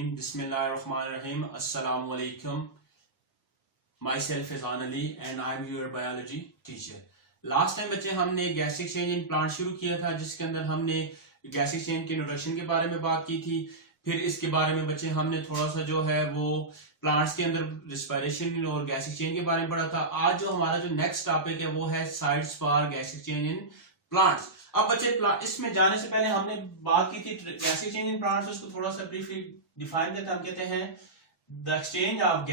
रजीम बिस्मिल्लाहिर्रहमानिर्रहीम अस्सलाम वालेकुम। माई सेल्फ इज आन Ali and I am your biology teacher. Last time बच्चे हमने गैस एक्सचेंज इन प्लांट शुरू किया था, जिसके अंदर हमने गैस एक्सचेंज के इंट्रोडक्शन के बारे में बात की थी। फिर इसके बारे में बच्चे हमने थोड़ा सा जो है वो प्लांट्स के अंदर रिस्पायरेशन और गैस एक्सचेंज के बारे में पढ़ा था। आज जो हमारा जो नेक्स्ट टॉपिक है वो है sites for gas exchange in plants. अब बच्चे इसमें जाने से पहले हमने बात की थी गैस एक्सचेंज इन प्लांट्स, उसको थोड़ा सा ब्रीफली डिफाइन करते हम कहते हैं the exchange of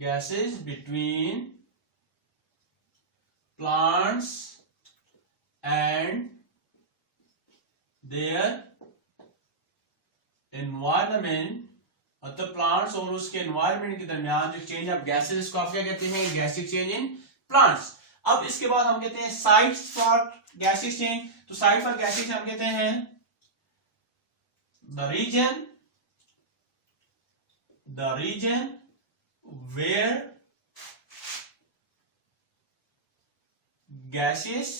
gases between plants and their environment, मतलब प्लांट्स और उसके एनवायरमेंट के दरमियान जो एक्सचेंज ऑफ गैसेस, इसको आप क्या कहते हैं? Gas exchange in plants. अब इसके बाद हम कहते हैं साइट्स फॉर गैस एक्सचेंज। तो साइट फॉर गैस एक्सचेंज हम कहते हैं the reason where gases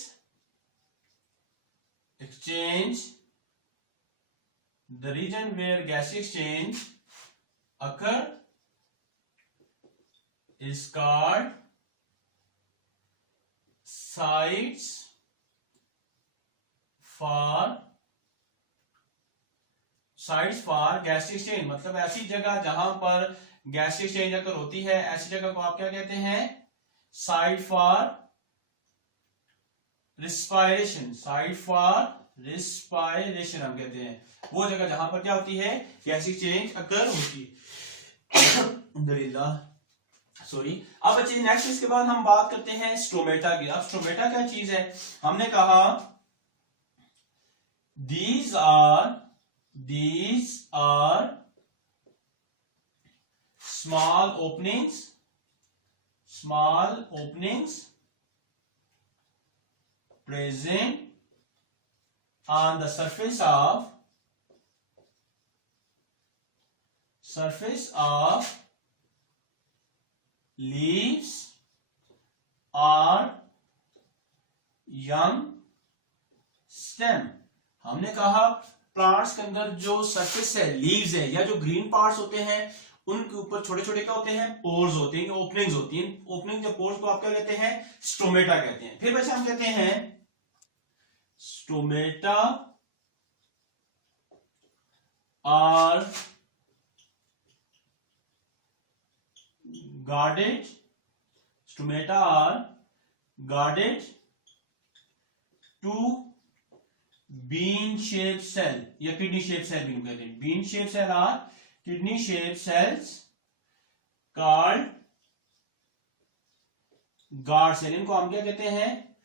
exchange occur is called sites for gas exchange। मतलब ऐसी जगह जहां पर गैस एक्सचेंज अगर होती है, ऐसी जगह को आप क्या कहते हैं? साइट फॉर रिस्पायरेशन हम कहते हैं वो जगह जहां पर क्या होती है? गैस एक्सचेंज अकर होती है। सॉरी। अब बच्चे नेक्स्ट इसके बाद हम बात करते हैं स्टोमेटा की। अब स्टोमेटा क्या चीज है? हमने कहा these are small openings present on the surface of leaves or young stem। हमने कहा प्लांट्स के अंदर जो सरफेस है, लीव्स है या जो ग्रीन पार्ट्स होते हैं, उनके ऊपर छोटे छोटे क्या होते हैं? पोर्स होते हैं, ओपनिंग्स होती हैं। ओपनिंग जो पोर्स को आप क्या कहते हैं? स्टोमेटा कहते हैं। फिर बच्चे हम कहते हैं stomata are guarded two bean shape cell या किडनी शेप सेल भी कहते हैं। Bean shape cell are kidney shaped cells called guard cell। इनको हम क्या कहते हैं?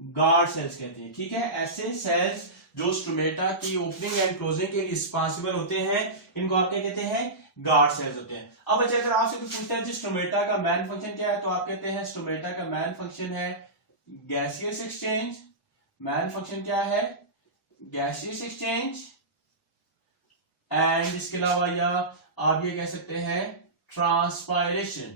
गार्ड सेल्स कहते हैं। ठीक है, ऐसे सेल्स जो स्टोमेटा की ओपनिंग एंड क्लोजिंग के लिए रिस्पॉन्सिबल होते हैं, इनको आप क्या कहते हैं? गार्ड सेल्स होते हैं। अब अच्छा, अगर आपसे कुछ पूछता है स्टोमेटा का मैन फंक्शन क्या है, तो आप कहते हैं स्टोमेटा का मैन फंक्शन है गैसियस एक्सचेंज। मैन फंक्शन क्या है? Gaseous exchange. एंड इसके अलावा या आप ये कह सकते हैं ट्रांसपायरेशन।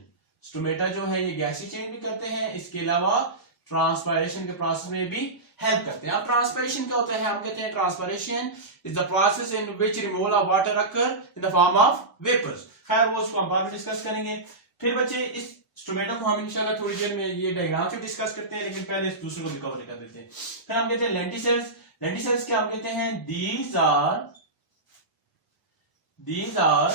स्टोमेटा जो है ये गैस एक्सचेंज भी करते हैं, इसके अलावा ट्रांसपायरेशन के प्रोसेस में भी हेल्प करते हैं। अब ट्रांसपायरेशन क्या होता है? हम कहते हैं transpiration is the process in which removal of water occur in the form of vapours. खैर वो उसको हम बाद में डिस्कस करेंगे। फिर बच्चे इस स्टोमेटा को हम इंशाल्लाह थोड़ी देर में ये डायग्राम से डिस्कस करते हैं, लेकिन पहले इस दूसरे को भी कवर कर देते हैं। फिर हम कहते हैं लेंटिसेल्स। लेंटिसेल्स क्या हम कहते हैं? These are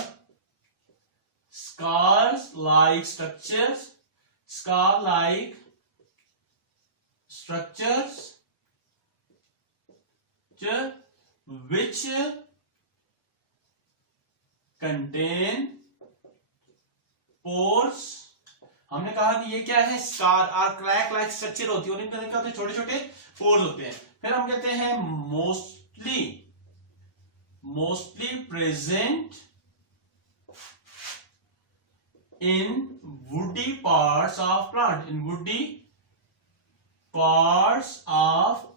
scar-like structures which contain pores। हमने कहा कि ये क्या है? स्कार और क्रैक-लाइक स्ट्रक्चर होती है और इनके अंदर क्या होते हैं? छोटे छोटे पोर्स होते हैं। फिर हम कहते हैं mostly present in woody parts of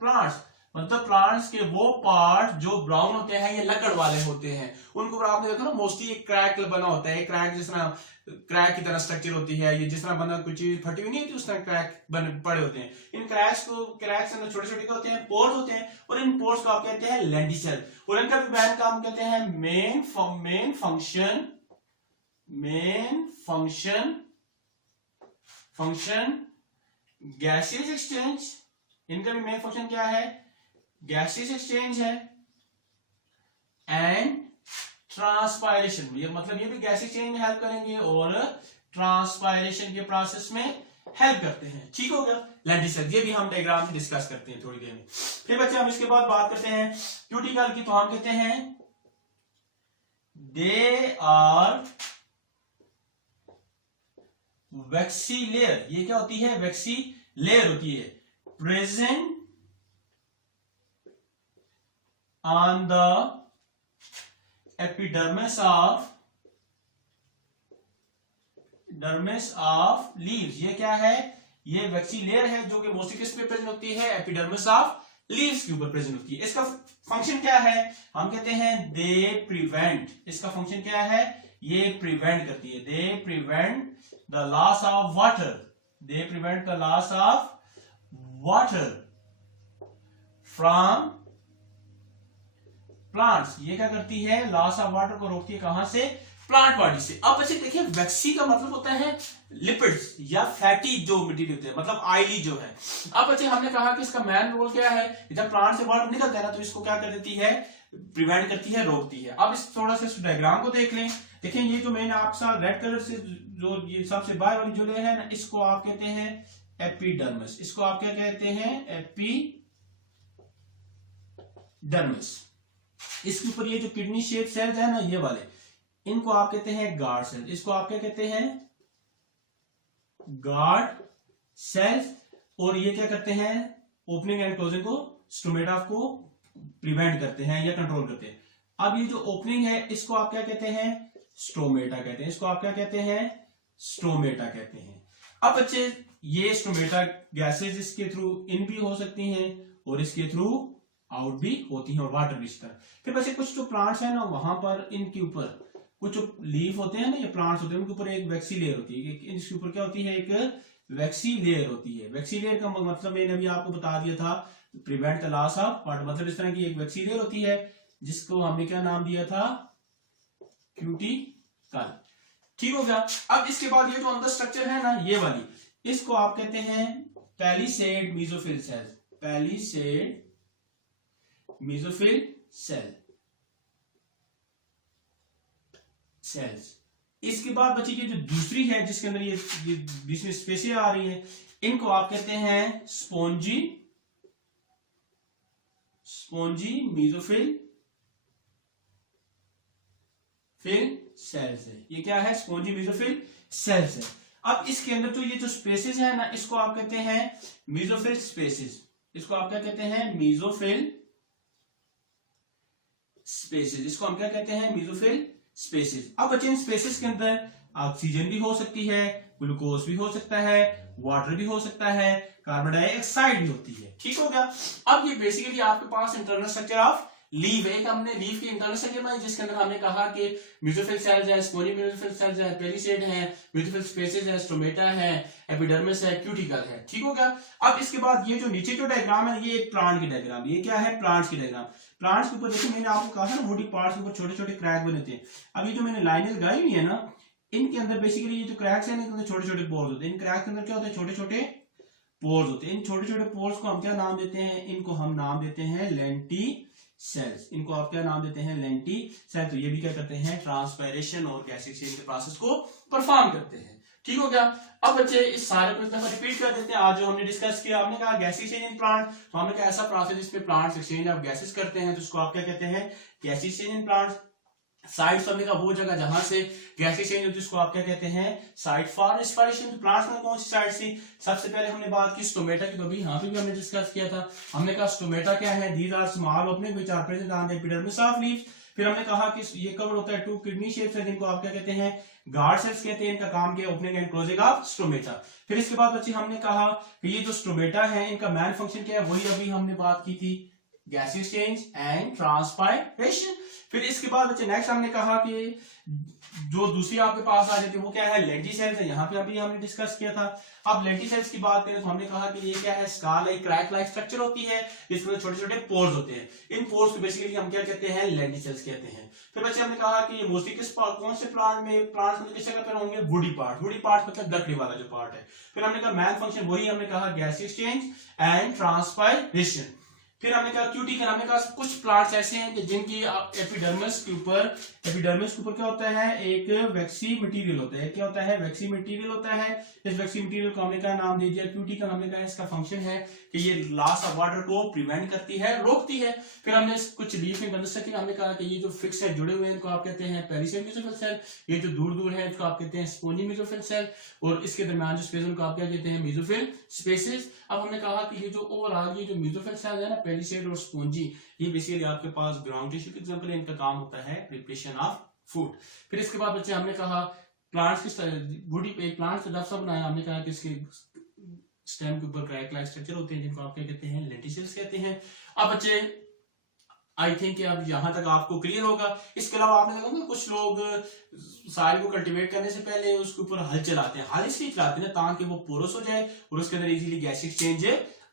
plants। मतलब प्लांट्स के वो पार्ट जो ब्राउन होते हैं, ये लकड़ वाले होते हैं, उनको आपने देखा ना मोस्टली एक क्रैक बना होता है, क्रैक जिस तरह क्रैक की तरह स्ट्रक्चर होती है, ये जिस तरह बना कोई चीज फटी हुई नहीं होती उस तरह क्रैक बने पड़े होते हैं। इन क्रैक्स अंदर छोटे छोटे होते हैं, पोर्स होते हैं, और इन पोर्स को आप कहते हैं लेंटिसेल, और इनका भी मेन काम कहते हैं मेन फंक्शन गैसियस एक्सचेंज। इनका भी मेन फंक्शन क्या है? गैसियस एक्सचेंज है, एंड ट्रांसपायरेशन, ये मतलब ये भी गैस एक्सचेंज में हेल्प करेंगे और ट्रांसपायरेशन के प्रोसेस में हेल्प करते हैं। ठीक हो गया लेंटिसेल, ये भी हम डायग्राम में डिस्कस करते हैं थोड़ी देर में। फिर बच्चे हम इसके बाद बात करते हैं क्यूटिकल की, तो हम कहते हैं दे आर वैक्सी लेयर। ये क्या होती है? वैक्सी लेयर होती है, present on the epidermis of leaves. ये क्या है? ये वैक्सी लेयर है जो कि मोस्टली किस पे प्रेजेंट होती है? एपिडर्मिस ऑफ लीव्स के ऊपर प्रेजेंट होती है। इसका फंक्शन क्या है? हम कहते हैं दे प्रिवेंट। इसका फंक्शन क्या है? ये प्रिवेंट करती है, they prevent the loss of water, they prevent the loss of water from plants. ये क्या करती है? लॉस ऑफ वाटर को रोकती है, कहां से? प्लांट बॉडी से। अब बच्चे देखिए वैक्सी का मतलब होता है लिपिड्स या फैटी जो मटेरियल होते हैं, मतलब ऑयली जो है। अब बच्चे हमने कहा कि इसका मेन रोल क्या है? जब प्लांट से वाटर निकलता है ना तो इसको क्या कर देती है? प्रिवेंट करती है, रोकती है। अब इस थोड़ा सा इस डायग्राम को देख लें। देखें ये जो मैंने आपके साथ रेड कलर से जो ये सबसे बाहर वाली जो लेयर है ना, इसको आप कहते हैं एपिडर्मिस। इसको आप क्या कहते हैं? एपिडर्मिस। इसके ऊपर ये जो किडनी शेप सेल्स है ना, ये वाले, इनको आप कहते हैं गार्ड सेल। इसको आप क्या कहते हैं? Guard cells. और ये क्या करते हैं? ओपनिंग एंड क्लोजिंग को, स्टोमेटा को प्रिवेंट करते हैं या कंट्रोल करते हैं। अब ये जो ओपनिंग है इसको आप क्या कहते हैं? स्टोमेटा कहते हैं। इसको आप क्या कहते हैं? स्टोमेटा कहते हैं। अब बच्चे ये स्टोमेटा गैसेज इसके थ्रू इन भी हो सकती हैं और इसके थ्रू आउट भी होती हैं, और वाटर भी इस तरह। फिर बच्चे कुछ जो प्लांट्स है ना, वहां पर इनके ऊपर कुछ जो लीफ होते हैं ना, ये प्लांट्स होते हैं, उनके ऊपर एक वैक्सी लेयर होती है। इसके ऊपर क्या होती है? एक वैक्सी लेयर होती है। वैक्सी लेयर का मतलब मैंने अभी आपको बता दिया था, prevent the loss of water, मतलब इस तरह की एक वैक्सी लेयर होती है जिसको हमने क्या नाम दिया था? क्यूटिकल। ठीक हो गया। अब इसके बाद ये जो अंदर स्ट्रक्चर है ना, ये वाली, इसको आप कहते हैं palisade mesophyll cell. Palisade mesophyll cells. इसके बाद बची ये जो दूसरी है जिसके अंदर ये बीच में स्पेसियां आ रही है, इनको आप कहते हैं स्पोंजी मेसोफिल सेल्स है। ये क्या है? स्पोंजी मेसोफिल सेल्स है। अब इसके अंदर तो ये जो स्पेसेस है ना, इसको आप कहते हैं मेसोफिल स्पेसेस। इसको आप क्या कहते हैं? Mesophyll spaces. इसको हम क्या कहते हैं? Mesophyll spaces. अब बच्चे इन स्पेसेस के अंदर ऑक्सीजन भी हो सकती है, ग्लूकोज भी हो सकता है, वाटर भी हो सकता है, कार्बन डाइऑक्साइड भी होती है। ठीक हो गया। अब ये बेसिकली आपके पास इंटरनल स्ट्रक्चर ऑफ लीव है। एक हमने लीव की इंटरनल स्ट्रक्चर बनाई जिसके अंदर हमने कहा कि मेसोफिल सेल्स है, स्पोंजी मेसोफिल सेल्स है, पेलिसेड है, मेसोफिल स्पेसेस है, स्टोमेटा है, एपिडर्मिस है, क्यूटिकल है। ठीक हो गया। अब इसके बाद ये जो नीचे जो डायग्राम है, ये एक प्लांट की डायग्राम। ये क्या है? प्लांट्स की डायग्राम। प्लांट्स के ऊपर देखिए मैंने आपको कहा था ना, बॉडी पार्ट्स के ऊपर छोटे छोटे क्रैक बनते हैं। अब ये जो मैंने लाइनें लगाई हुई है ना, इनके अंदर बेसिकली ये जो क्रैक्स है, इनके अंदर छोटे छोटे पोर्स होते हैं। इन क्रैक के अंदर क्या होते हैं? छोटे छोटे पोर्स होते हैं। इन छोटे छोटे पोर्स को हम क्या नाम देते हैं? इनको हम नाम देते हैं लेंटी सेल्स। इनको आप क्या नाम देते हैं? Lenticels. तो ये भी क्या करते हैं? ट्रांसपायरेशन और गैस एक्सचेंज के प्रोसेस को परफॉर्म करते हैं। ठीक हो गया। अब बच्चे इस सारे को रिपीट कर देते हैं। आज जो हमने डिस्कस किया, हमने कहा गैस एक्सचेंज इन प्लांट, तो हमने कहा ऐसा प्रोसेस जिसमें प्लांट्स एक्सचेंज ऑफ गैसेस करते हैं, तो उसको आप क्या कहते हैं? Gas exchange in plants. Sites हमने कहा वो जगह जहां से गैस एक्सचेंज होती है उसको आप क्या कहते हैं? Site for respiration. तो प्लांट्स में कौन सी साइट थी? सबसे पहले हमने बात की स्टोमेटा की, तो अभी यहाँ पे भी हमने डिस्कस किया था। हमने कहा स्टोमेटा क्या है? These are small opening which are present on the epidermis of leaves. फिर हमने कहा कि ये कवर होता है टू किडनी शेप्स है, जिनको आप क्या कहते हैं? गार्ड सेल्स कहते हैं। इनका काम क्या? Opening and closing of stomata. फिर इसके बाद बच्चे हमने कहा कि ये जो स्टोमेटा है, इनका मेन फंक्शन क्या है? वही अभी हमने बात की थी, गैस एक्सचेंज एंड ट्रांसपायरेशन। फिर इसके बाद बच्चे नेक्स्ट हमने कहा कि जो दूसरी आपके पास आ जाती है वो क्या है, लेंटिसेल्स है। यहाँ पे अभी हमने डिस्कस किया था। अब लेंटिसेल्स की बात करें तो हमने कहा कि ये क्या है, scar like crack like structure होती है, इसमें छोटे छोटे पोर्स होते हैं। इन पोर्स को बेसिकली हम क्या कहते हैं, लेंटिसेल्स कहते हैं। फिर बच्चे हमने कहा कि मोस्टली कौन से प्लांट्स में किस जगह पर होंगे, वुडी पार्ट मतलब लकड़ी वाला जो पार्ट है। फिर हमने कहा मैन फंक्शन वही हमने कहा गैस एक्सचेंज एंड ट्रांसपायरेशन। फिर हमने कहा क्यूटिकल, हमने कहा कुछ प्लांट्स ऐसे हैं कि जिनकी एपिडर्मिस के ऊपर क्या होता है, एक वैक्सी मटेरियल होता है। क्या होता है, वैक्सी मटेरियल होता है। इस वैक्सी मटेरियल को हमने कहा नाम दे दिया क्यूटिकल। हमने कहा इसका फंक्शन है कि ये लॉस ऑफ वाटर को प्रिवेंट करती है, रोकती है। फिर हमने कुछ लीफ में बंद सके, हमने कहा कि ये जो फिक्स है जुड़े हुए हैं इनको आप कहते हैं पेरिसेल मेसोफिल सेल। ये जो दूर दूर है इसको आप कहते हैं स्पोंजी मेसोफिल सेल। और इसके दरमियान जो स्पेस उनको आप क्या कहते हैं, मेसोफिल स्पेसेस। अब हमने कहा कि ये जो ओवरऑल ये जो मेसोफिल सेल है ना, पेरिसेल और स्पोंजी, ये बेसिकली आपके पास ग्राउंड टिश्यू के एग्जांपल है। इनका काम होता है प्रिपरेशन ऑफ फूड। फिर इसके बाद बच्चे हमने कहा प्लांट्स की बॉडी पे प्लांट से डफ सा बनाया। हमने कहा कि इसके स्टेम के ऊपर क्रैक लाइक स्ट्रक्चर होते हैं जिनको आप क्या कहते हैं, लेंटिसेल्स कहते हैं। अब बच्चे आई थिंक अब यहां तक आपको क्लियर होगा। इसके अलावा आपने देखा होगा कुछ लोग सॉइल को कल्टीवेट करने से पहले उसके ऊपर हल चलाते हैं। हल इसलिए चलाते हैं ताकि वो पोरस हो जाए और उसके अंदर इजीली गैस एक्सचेंज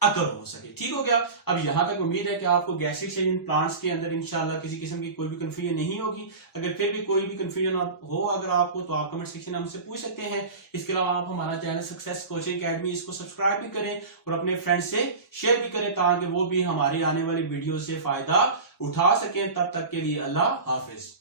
अकर हो सके। ठीक हो गया। अब यहां तक उम्मीद है कि आपको गैस एक्सचेंज इन प्लांट्स के अंदर इंशाल्लाह किसी किस्म की कोई भी कंफ्यूजन नहीं होगी। अगर फिर भी कोई भी कंफ्यूजन हो अगर आपको, तो आप कमेंट सेक्शन में हमसे पूछ सकते हैं। इसके अलावा आप हमारा चैनल सक्सेस कोचिंग अकेडमी इसको सब्सक्राइब भी करें और अपने फ्रेंड्स से शेयर भी करें ताकि वो भी हमारी आने वाली वीडियो से फायदा उठा सकें। तब तक के लिए अल्लाह हाफिज।